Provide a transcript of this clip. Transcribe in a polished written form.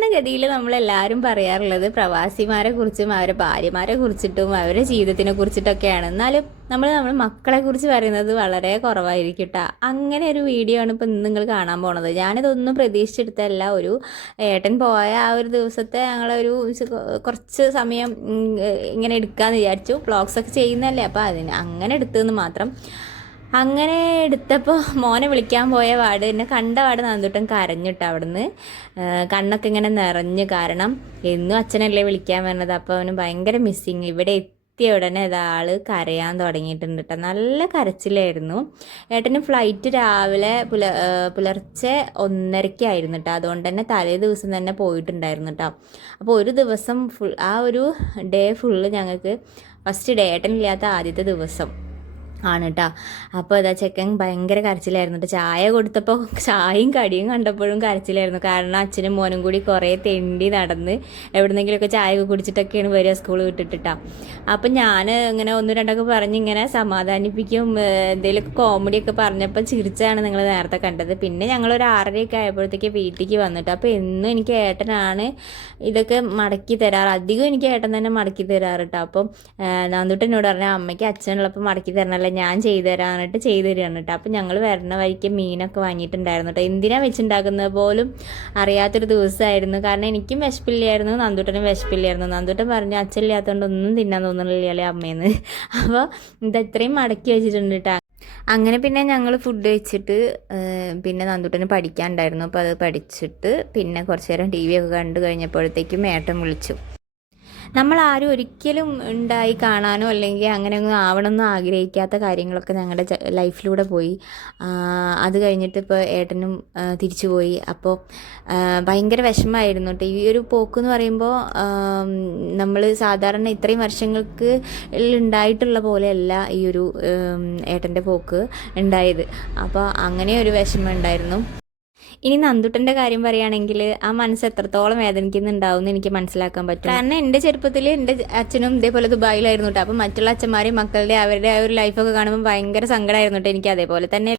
സാധാരണഗതിയിൽ നമ്മളെല്ലാവരും പറയാറുള്ളത് പ്രവാസിമാരെ കുറിച്ചും അവരുടെ ഭാര്യമാരെ കുറിച്ചിട്ടും അവരുടെ ജീവിതത്തിനെ കുറിച്ചിട്ടൊക്കെയാണ്. എന്നാലും നമ്മൾ മക്കളെ കുറിച്ച് പറയുന്നത് വളരെ കുറവായിരിക്കും കേട്ടോ. അങ്ങനെ ഒരു വീഡിയോ ആണ് ഇപ്പം ഇന്ന് നിങ്ങൾ കാണാൻ പോണത്. ഞാനിതൊന്നും പ്രതീക്ഷിച്ചെടുത്തല്ല. ഒരു ഏട്ടൻ പോയ ആ ഒരു ദിവസത്തെ ഞങ്ങളൊരു കുറച്ച് സമയം ഇങ്ങനെ എടുക്കാമെന്ന് വിചാരിച്ചു. വ്ളോഗ്സൊക്കെ ചെയ്യുന്നതല്ലേ, അപ്പോൾ അതിന് അങ്ങനെ എടുത്തതെന്ന് മാത്രം. അങ്ങനെ എടുത്തപ്പോൾ മോനെ വിളിക്കാൻ പോയ പാട് എന്നെ കണ്ട പാട് നന്ദുട്ടൻ കരഞ്ഞിട്ട് അവിടുന്ന് കണ്ണൊക്കെ ഇങ്ങനെ നിറഞ്ഞു. കാരണം എന്നും അച്ഛനല്ലേ വിളിക്കാൻ വരുന്നത്, അപ്പോൾ അവന് ഭയങ്കര മിസ്സിങ്. ഇവിടെ എത്തിയ ഉടനെ ഇതാൾ കരയാൻ തുടങ്ങിയിട്ടുണ്ട് കേട്ടോ. നല്ല കരച്ചിലായിരുന്നു. ഏട്ടന് ഫ്ലൈറ്റ് രാവിലെ പുലർച്ചെ 1:30-ക്കായിരുന്നു കേട്ടോ. അതുകൊണ്ട് തന്നെ തലേ ദിവസം തന്നെ പോയിട്ടുണ്ടായിരുന്നു കേട്ടോ. അപ്പോൾ ഒരു ദിവസം ആ ഒരു ഡേ ഫുള്ള് ഞങ്ങൾക്ക് ഫസ്റ്റ് ഡേ ഏട്ടനില്ലാത്ത ആദ്യത്തെ ദിവസം ആണ് കേട്ടോ. അപ്പോൾ അതാ ചെക്കൻ ഭയങ്കര കരച്ചിലായിരുന്നു കേട്ടോ. ചായ കൊടുത്തപ്പോൾ ചായയും കടിയും കണ്ടപ്പോഴും കരച്ചിലായിരുന്നു. കാരണം അച്ഛനും മോനും കൂടി കുറേ തെണ്ടി നടന്ന് എവിടുന്നെങ്കിലുമൊക്കെ ചായ കുടിച്ചിട്ടൊക്കെയാണ് വരിക സ്കൂൾ വിട്ടിട്ടാ. അപ്പം ഞാൻ ഇങ്ങനെ ഒന്ന് രണ്ടൊക്കെ പറഞ്ഞ് ഇങ്ങനെ സമാധാനിപ്പിക്കും, എന്തെങ്കിലുമൊക്കെ കോമഡിയൊക്കെ പറഞ്ഞപ്പോൾ ചിരിച്ചാണ് നിങ്ങൾ നേരത്തെ കണ്ടത്. പിന്നെ ഞങ്ങളൊരു 6:30 ആയപ്പോഴത്തേക്ക് വീട്ടിലേക്ക് വന്നിട്ട്. അപ്പോൾ എന്നും എനിക്ക് ഏട്ടനാണ് ഇതൊക്കെ മടക്കി തരാറ്. അധികം എനിക്ക് ഏട്ടൻ തന്നെ മടക്കി തരാറ് കേട്ടോ. അപ്പം നന്ദുട്ടനോട് പറഞ്ഞാൽ അമ്മയ്ക്ക് അച്ഛനുള്ളപ്പോൾ മടക്കി തരണമല്ലോ, ഞാൻ ചെയ്തു തരാനായിട്ട് ചെയ്തു തരികയാണ് കേട്ടോ. അപ്പം ഞങ്ങൾ വരുന്ന വഴിക്ക് മീനൊക്കെ വാങ്ങിയിട്ടുണ്ടായിരുന്നു കേട്ടോ. എന്തിനാ വെച്ചുണ്ടാക്കുന്നത് പോലും അറിയാത്തൊരു ദിവസമായിരുന്നു. കാരണം എനിക്കും വിശപ്പില്ലായിരുന്നു, നന്ദുട്ടനും വിശപ്പില്ലായിരുന്നു. നന്ദുട്ടൻ പറഞ്ഞു അച്ഛനില്ലാത്തതുകൊണ്ട് ഒന്നും തിന്നാൻ തോന്നുന്നില്ലേ അമ്മേന്ന്. അപ്പോൾ ഇത്രയും മടക്കി വെച്ചിട്ടുണ്ട് കേട്ടോ. അങ്ങനെ പിന്നെ ഞങ്ങൾ ഫുഡ് കഴിച്ചിട്ട് പിന്നെ നന്ദുട്ടന് പഠിക്കാനുണ്ടായിരുന്നു. അപ്പോൾ അത് പഠിച്ചിട്ട് പിന്നെ കുറച്ച് നേരം TV ഒക്കെ കണ്ടു കഴിഞ്ഞപ്പോഴത്തേക്കും ഏട്ടൻ വിളിച്ചു. നമ്മളാരും ഒരിക്കലും ഉണ്ടായി കാണാനോ അല്ലെങ്കിൽ അങ്ങനെ ഒന്നും ആവണമെന്നോ ആഗ്രഹിക്കാത്ത കാര്യങ്ങളൊക്കെ ഞങ്ങളുടെ ലൈഫിലൂടെ പോയി. അത് കഴിഞ്ഞിട്ട് ഇപ്പോൾ ഏട്ടനും തിരിച്ചു പോയി. അപ്പോൾ ഭയങ്കര വിഷമമായിരുന്നു കേട്ടോ. ഈ ഒരു പോക്കെന്ന് പറയുമ്പോൾ നമ്മൾ സാധാരണ ഇത്രയും വർഷങ്ങൾക്ക് ഉണ്ടായിട്ടുള്ള പോലെയല്ല ഈ ഒരു ഏട്ടൻ്റെ പോക്ക് ഉണ്ടായത്. അപ്പോൾ അങ്ങനെ ഒരു വിഷമം ഉണ്ടായിരുന്നു. ഇനി നന്ദുട്ടൻ്റെ കാര്യം പറയുകയാണെങ്കിൽ ആ മനസ്സ് എത്രത്തോളം വേദനിക്കുന്നുണ്ടാവും എന്ന് എനിക്ക് മനസ്സിലാക്കാൻ പറ്റും. കാരണം എൻ്റെ ചെറുപ്പത്തിൽ എൻ്റെ അച്ഛനും ഇതേപോലെ ദുബായിലായിരുന്നു കേട്ടോ. അപ്പം മറ്റുള്ള അച്ഛന്മാരെയും മക്കളുടെ അവരുടെ ആ ഒരു ലൈഫൊക്കെ കാണുമ്പോൾ ഭയങ്കര സങ്കടമായിരുന്നു കേട്ടോ എനിക്ക്. അതേപോലെ തന്നെ